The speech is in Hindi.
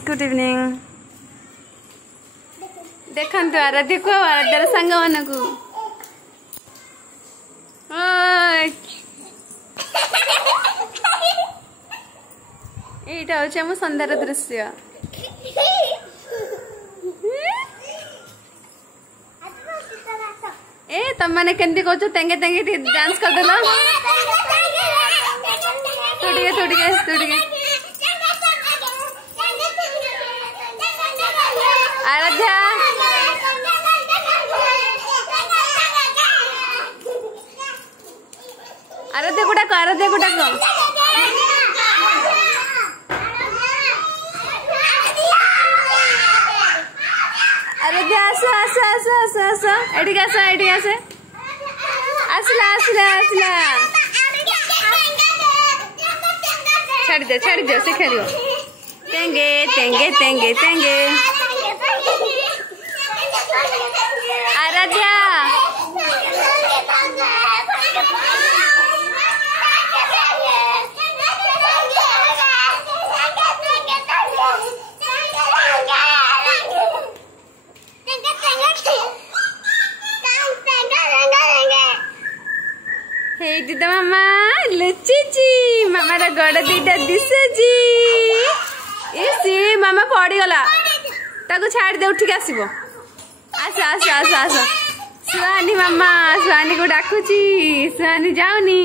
गुड इवनिंग देखंतु आराध्य को आराध्यार सांग मान को एटा होचे हम संध्यार दृश्य ए तुम मैंने केंदी कहू तेंगे तेंगे डांस कर देलो तुड़िए आराध्या आराध्या गुड़ाक आराध्या आस आस आस आस आस एडी आस आसला आसला आसला छाड़ दे से खेलियो तेंगे तेंगे तेंगे तेंगे आराध्या हे दीदा मामा लुचिची मामा रा गड़ दीदा दिसेजी इसी मामा पड़ी गला ताको छाड़ दे उठ के आसीबो आस आस आस आस सुहानी मामा सुहानी को डाकुची सुहानी जाओनी।